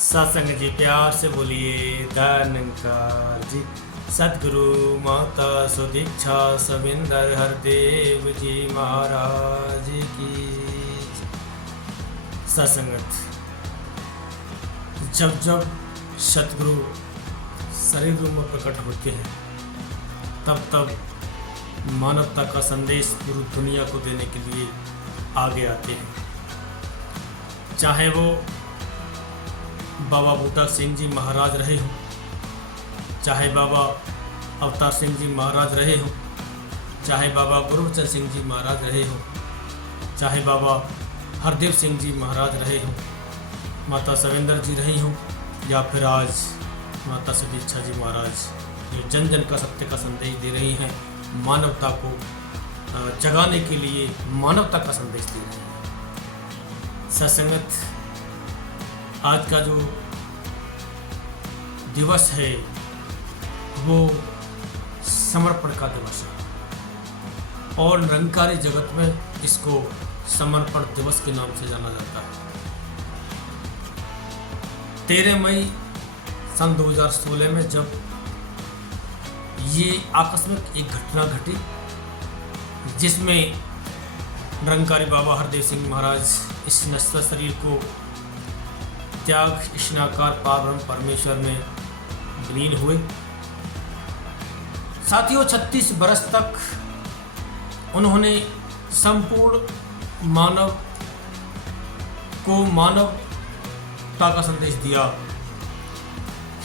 सत्संग जी प्यार से बोलिए धन्यकार जी। सतगुरु माता सुदीक्षा सविंदर हरदेव जी महाराज की सत्संगत। जब जब सतगुरु शरीर रूप में प्रकट होते हैं तब तब मानवता का संदेश पूरी दुनिया को देने के लिए आगे आते हैं। चाहे वो बाबा बूटा सिंह जी महाराज रहे हों, चाहे बाबा अवतार सिंह जी महाराज रहे हों, चाहे बाबा गुरुबचन सिंह जी महाराज रहे हों, चाहे बाबा हरदेव सिंह जी महाराज रहे हों, माता सविंदर जी रही हों, या फिर आज माता सुदीक्षा जी महाराज जो जन जन का सत्य का संदेश दे रही हैं, मानवता को जगाने के लिए मानवता का संदेश दे रही हैं। सत्संगत, आज का जो दिवस है वो समर्पण का दिवस है और निरंकारी जगत में इसको समर्पण दिवस के नाम से जाना जाता है। 13 मई सन 2016 में जब ये आकस्मिक एक घटना घटी जिसमें निरंकारी बाबा हरदेव सिंह महाराज इस नश्वर शरीर को त्याग स्नाकार पारब्रह्म परमेश्वर में विलीन हुए। साथियों, 36 बरस तक उन्होंने संपूर्ण मानव को मानवता का संदेश दिया,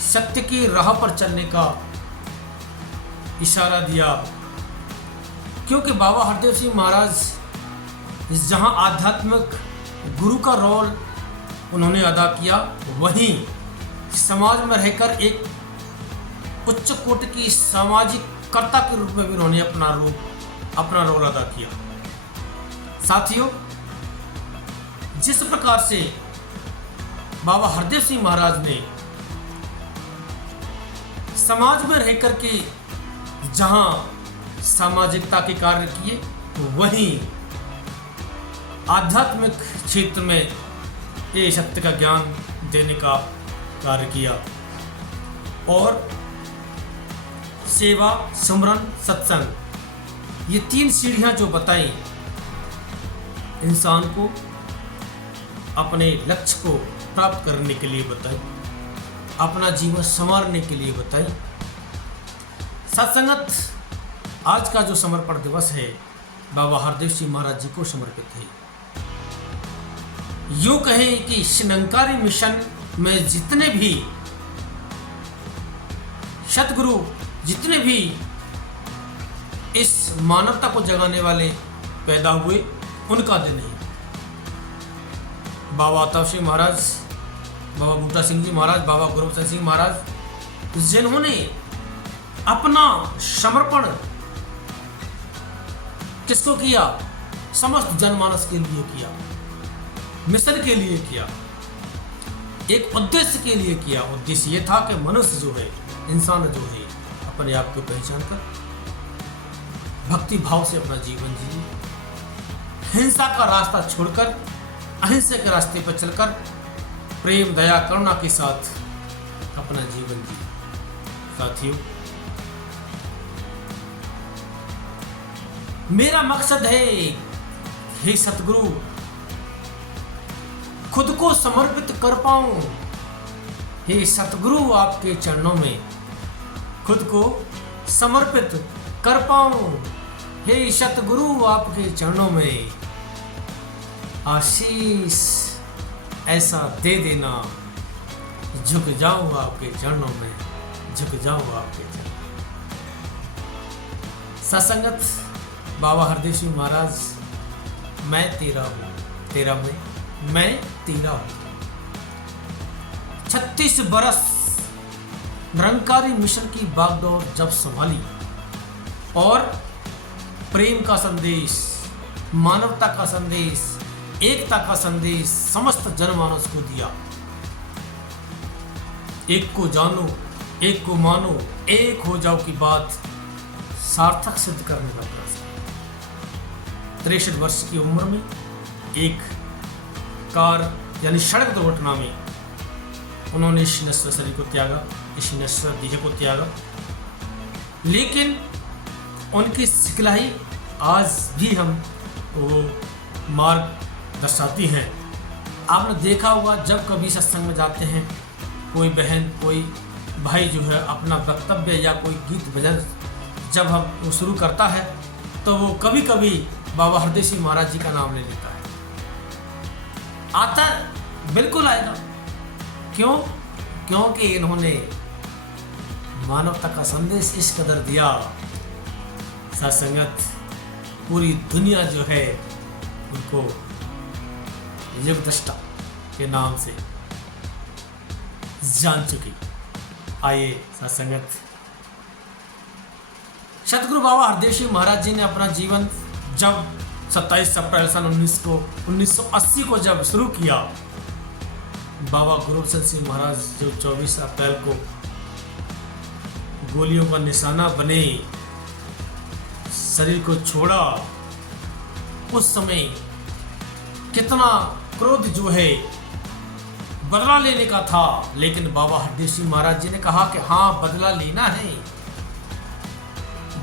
सत्य की राह पर चलने का इशारा दिया। क्योंकि बाबा हरदेव सिंह महाराज जहां आध्यात्मिक गुरु का रोल उन्होंने अदा किया, वहीं समाज में रहकर एक उच्च कोटि की सामाजिक कर्ता के रूप में भी उन्होंने अपना रोल अदा किया। साथियों, जिस प्रकार से बाबा हरदेव सिंह महाराज ने समाज में रहकर के जहां सामाजिकता के कार्य किए, वहीं आध्यात्मिक क्षेत्र में ये सत्य का ज्ञान देने का कार्य किया और सेवा, सुमरन, सत्संग, ये 3 सीढ़ियां जो बताई इंसान को अपने लक्ष्य को प्राप्त करने के लिए बताई, अपना जीवन संवारने के लिए बताई। सत्संगत, आज का जो समर्पण दिवस है बाबा हरदेव सिंह महाराज जी को समर्पित है। यूँ कहें कि इस निरंकारी मिशन में जितने भी सतगुरु, जितने भी इस मानवता को जगाने वाले पैदा हुए, उनका दिन है। बाबा अवतार सिंह महाराज, बाबा बूटा सिंह जी महाराज, बाबा गुरुबचन सिंह महाराज, जिन्होंने अपना समर्पण किसको किया? समस्त जनमानस के लिए किया, मिशन के लिए किया, एक उद्देश्य के लिए किया। उद्देश्य ये था कि मनुष्य जो है, इंसान जो है, अपने आप को पहचान कर भक्ति भाव से अपना जीवन जिए, हिंसा का रास्ता छोड़कर अहिंसा के रास्ते पर चलकर प्रेम, दया, करुणा के साथ अपना जीवन जिए। साथियों, मेरा मकसद है, हे सतगुरु, खुद को समर्पित कर पाऊं। हे सतगुरु, आपके चरणों में खुद को समर्पित कर पाऊं। हे सतगुरु, आपके चरणों में आशीष ऐसा दे देना, झुक जाऊं आपके चरणों में, झुक जाऊं आपके चरणों। सत्संगत, बाबा हरदेव सिंह महाराज, मैं तेरा हूँ, तेरा मैं तेरा हूँ। 36 बरस निरंकारी मिशन की बागडोर जब संभाली और प्रेम का संदेश, मानवता का संदेश, एकता का संदेश समस्त जनमानस को दिया। एक को जानो, एक को मानो, एक हो जाओ की बात सार्थक सिद्ध करने का प्रयास। 63 वर्ष की उम्र में एक कार यानी सड़क दुर्घटना में उन्होंने इस नश्वर शरीर को त्यागा, इस नश्वर देह को त्यागा, लेकिन उनकी सिखलाई आज भी हम वो मार्ग दर्शाती हैं। आपने देखा होगा जब कभी सत्संग में जाते हैं, कोई बहन कोई भाई जो है अपना वक्तव्य या कोई गीत भजन जब हम वो शुरू करता है तो वो कभी कभी बाबा हरदेव सिंह महाराज जी का नाम ले लेता है। आता बिल्कुल आएगा, क्यों? क्योंकि इन्होंने मानवता का संदेश इस कदर दिया। सत्संगत पूरी दुनिया जो है उनको युगदृष्टा के नाम से जान चुकी। आइए सत्संगत, सतगुरु बाबा हरदेव सिंह महाराज जी ने अपना जीवन जब 27 अप्रैल सन 1980 को जब शुरू किया, बाबा गुरुचरण सिंह महाराज जो 24 अप्रैल को गोलियों का निशाना बने, शरीर को छोड़ा, उस समय कितना क्रोध जो है बदला लेने का था। लेकिन बाबा हरदेव सिंह महाराज जी ने कहा कि हाँ बदला लेना है,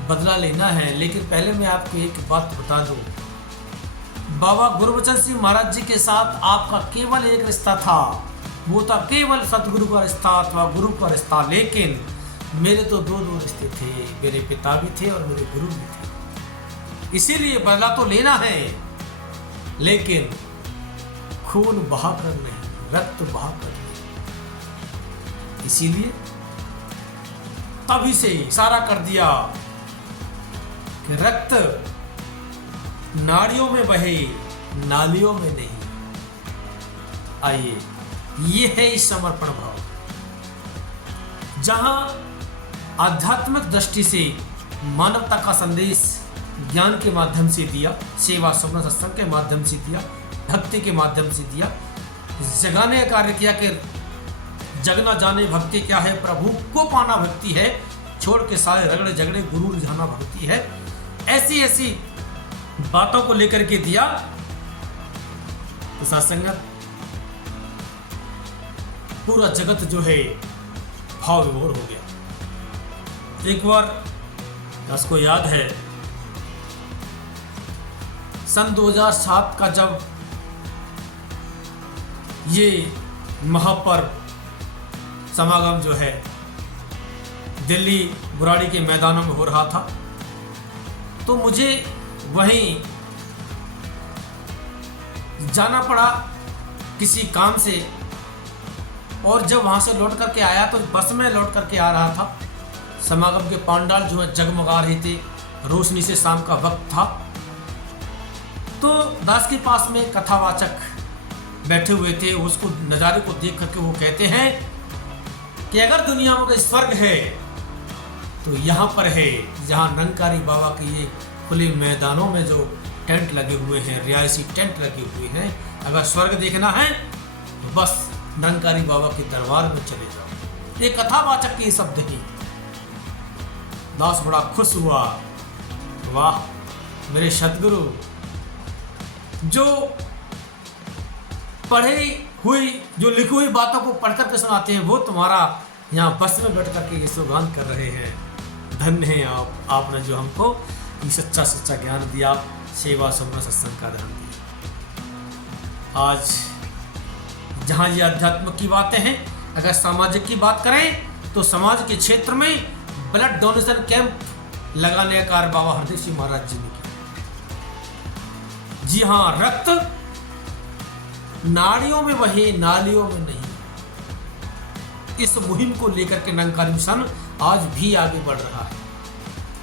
बदला लेना है। लेकिन पहले मैं आपको एक बात बता दूं, बाबा गुरुबचन सिंह महाराज जी के साथ आपका केवल एक रिश्ता था, वो था केवल सतगुरु का रिश्ता अथवा गुरु का रिश्ता। लेकिन मेरे तो दो रिश्ते थे, मेरे पिता भी थे और मेरे गुरु भी थे। इसीलिए बदला तो लेना है, लेकिन खून बहाकर नहीं, रक्त बहाकर नहीं। इसीलिए तभी से इशारा कर दिया कि रक्त नाड़ियों में बहे, नालियों में नहीं। आइए, ये है इस समर्पण भाव, जहां आध्यात्मिक दृष्टि से मानवता का संदेश ज्ञान के माध्यम से दिया, सेवा स्वप्न सत्संग के माध्यम से दिया, भक्ति के माध्यम से दिया, जगाने का कार्य किया कि जगना जाने भक्ति क्या है, प्रभु को पाना भक्ति है, छोड़ के सारे रगड़े झगड़े गुरु रिझाना भक्ति है। ऐसी ऐसी बातों को लेकर के दिया। तो सत्संगत पूरा जगत जो है भाव विभोर हो गया। एक बार उसको याद है सन 2007 का जब ये महापर्व समागम जो है दिल्ली बुराड़ी के मैदानों में हो रहा था, तो मुझे वहीं जाना पड़ा किसी काम से। और जब वहाँ से लौट करके आया तो बस में लौट करके आ रहा था। समागम के पंडाल जो है जगमगा रहे थे, रोशनी से शाम का वक्त था। तो दास के पास में कथावाचक बैठे हुए थे, उसको नज़ारे को देख करके वो कहते हैं कि अगर दुनिया में कोई स्वर्ग है तो यहाँ पर है, जहाँ निरंकारी बाबा के ये खुले मैदानों में जो टेंट लगे हुए हैं, रिहायशी टेंट लगे हुए हैं, अगर स्वर्ग देखना है तो बस निरंकारी बाबा के दरबार में चले जाओ। ये कथावाचक के शब्द ही। दास बड़ा खुश हुआ, वाह मेरे सतगुरु जो पढ़ी हुई जो लिखी हुई बातों को पढ़ करके सुनाते हैं, वो तुम्हारा यहाँ बस में बैठ करके ये सुगान कर रहे हैं। धन्य है आपने जो हमको ये सच्चा सच्चा ज्ञान दिया, सेवा स्वप्न सत्संग का ध्यान दिया। आज जहाँ ये अध्यात्म की बातें हैं, अगर सामाजिक की बात करें तो समाज के क्षेत्र में ब्लड डोनेशन कैंप लगाने का कार्य बाबा हरदेव सिंह महाराज जी ने किया। जी हाँ, रक्त नाड़ियों में बहे, नालियों में नहीं। इस मुहिम को लेकर के निरंकारी मिशन आज भी आगे बढ़ रहा है।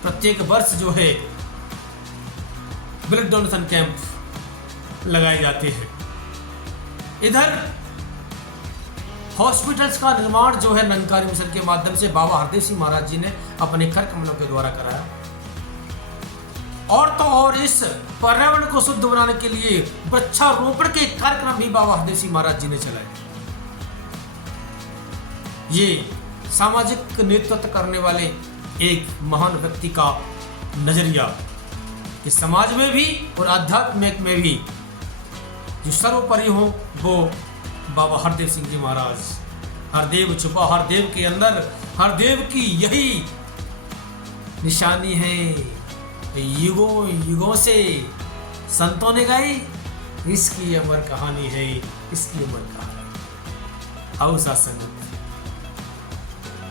प्रत्येक वर्ष जो है ब्लड डोनेशन कैंप लगाए जाते हैं। इधर हॉस्पिटल्स का निर्माण जो है निरंकारी मिशन के माध्यम से बाबा हरदेव सिंह महाराज जी ने अपने कर कमलों के द्वारा कराया। और तो और इस पर्यावरण को शुद्ध बनाने के लिए वृक्षारोपण के कार्यक्रम भी बाबा हरदेव सिंह महाराज जी ने चलाए। ये सामाजिक नेतृत्व करने वाले एक महान व्यक्ति का नजरिया कि समाज में भी और आध्यात्मिक में भी जो सर्वोपरि हो वो बाबा हरदेव सिंह जी महाराज। हरदेव छुपा हरदेव के अंदर, हरदेव की यही निशानी है। युगों युगों से संतों ने गाई, इसकी अमर कहानी है, इसकी अमर कहानी। आओ साथ संगत,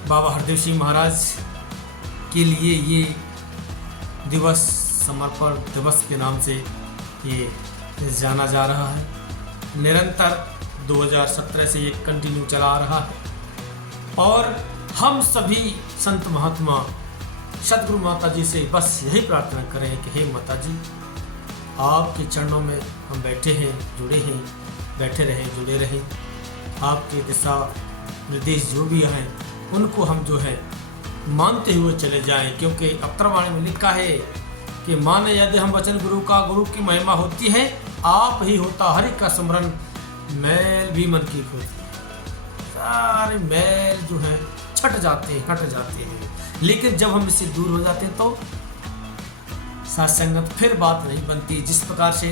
बाबा हरदेव सिंह महाराज के लिए ये दिवस समर्पण दिवस के नाम से ये जाना जा रहा है। निरंतर 2017 से ये कंटिन्यू चला आ रहा है और हम सभी संत महात्मा सदगुरु माता जी से बस यही प्रार्थना करें कि हे माता जी, आपके चरणों में हम बैठे हैं, जुड़े हैं, बैठे रहें, जुड़े रहें। आपके दिशा निर्देश जो भी हैं उनको हम जो है मानते हुए चले जाएं, क्योंकि अवतरवाणी में लिखा है कि माने यदि हम वचन गुरु का, गुरु की महिमा होती है, आप ही होता हरि का स्मरण, मैल भी मन की होती है। सारे मैल जो है छट जाते हैं, हट जाते हैं। लेकिन जब हम इससे दूर हो जाते हैं तो साथ संगत फिर बात नहीं बनती। जिस प्रकार से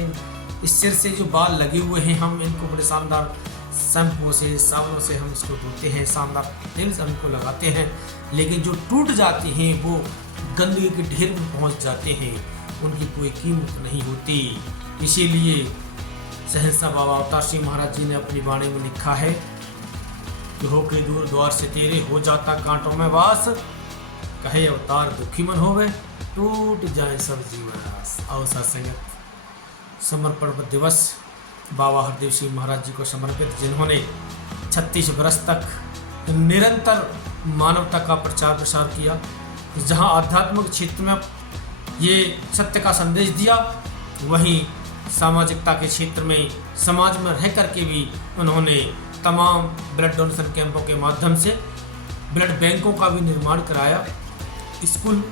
इस सिर से जो बाल लगे हुए हैं, हम इनको बड़े शानदार शैम्पू से, साबुनों से हम इसको धोते हैं, शानदार तेल से हमको लगाते हैं, लेकिन जो टूट जाते हैं वो गंदगी के ढेर में पहुंच जाते हैं, उनकी कोई कीमत नहीं होती। इसीलिए सहनसा बाबा अवतार सिंह महाराज जी ने अपनी वाणी में लिखा है कि हो के दूर द्वार से तेरे, हो जाता कांटों में वास, कहे अवतार दुखी मन होवे, टूट जाए सब जीवन आस। आओ साथ संगत, समर्पण दिवस बाबा हरदेव सिंह महाराज जी को समर्पित, जिन्होंने 36 वर्ष तक निरंतर मानवता का प्रचार प्रसार किया, जहां आध्यात्मिक क्षेत्र में ये सत्य का संदेश दिया, वहीं सामाजिकता के क्षेत्र में समाज में रह करके भी उन्होंने तमाम ब्लड डोनेशन कैंपों के माध्यम से ब्लड बैंकों का भी निर्माण कराया, स्कूल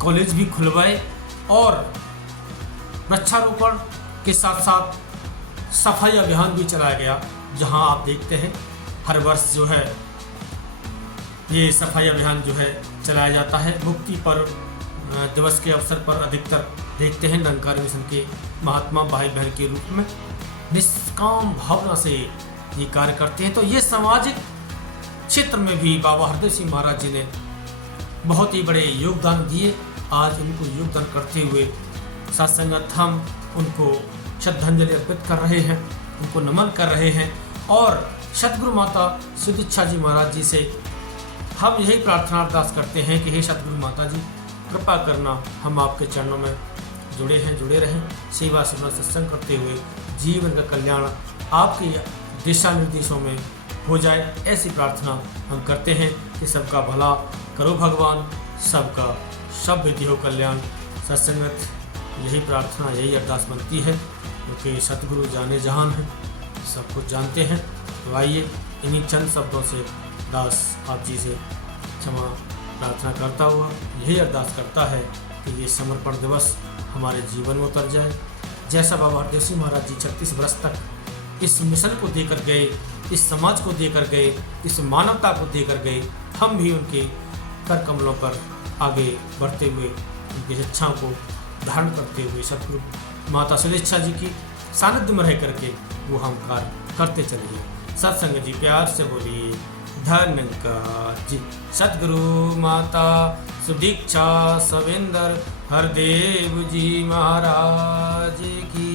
कॉलेज भी खुलवाए और वृक्षारोपण के साथ साथ सफाई अभियान भी चलाया गया, जहां आप देखते हैं हर वर्ष जो है ये सफाई अभियान जो है चलाया जाता है। मुक्ति पर दिवस के अवसर पर अधिकतर देखते हैं निरंकारी मिशन के महात्मा भाई बहन के रूप में निष्काम भावना से ये कार्य करते हैं। तो ये सामाजिक क्षेत्र में भी बाबा हरदेव सिंह महाराज जी ने बहुत ही बड़े योगदान दिए। आज उनको योगदान करते हुए साथ संगत हम उनको श्रद्धांजलि अर्पित कर रहे हैं, उनको नमन कर रहे हैं और सतगुरु माता सुदीक्षा जी महाराज जी से हम यही प्रार्थना अरदास करते हैं कि हे सतगुरु माता जी, कृपा करना, हम आपके चरणों में जुड़े हैं, जुड़े रहें, सेवा सुनना सत्संग करते हुए जीवन का कल्याण आपके दिशा निर्देशों में हो जाए, ऐसी प्रार्थना हम करते हैं कि सबका भला करो भगवान, सबका सब विधि हो कल्याण। सत्संगत यही प्रार्थना, यही अरदास बनती है, क्योंकि सतगुरु जाने जहान हैं, सब कुछ जानते हैं। तो आइए इन्हीं चंद शब्दों से दास आप जी से क्षमा प्रार्थना करता हुआ यही अरदास करता है कि ये समर्पण दिवस हमारे जीवन में उतर जाए। जैसा बाबा हरदेव सिंह महाराज जी 36 वर्ष तक इस मिशन को देकर गए, इस समाज को देकर गए, इस मानवता को देकर गए, हम भी उनके कर कमलों पर आगे बढ़ते हुए उनकी इच्छाओं को धारण करते हुए सतगुरु माता सुदीक्षा जी की सानिध्य में रह करके वो हम कार्य करते चलिए। सत्संग जी प्यार से बोलिए धन्यवाद जी। सतगुरु माता सुदीक्षा सविंदर हरदेव जी महाराज की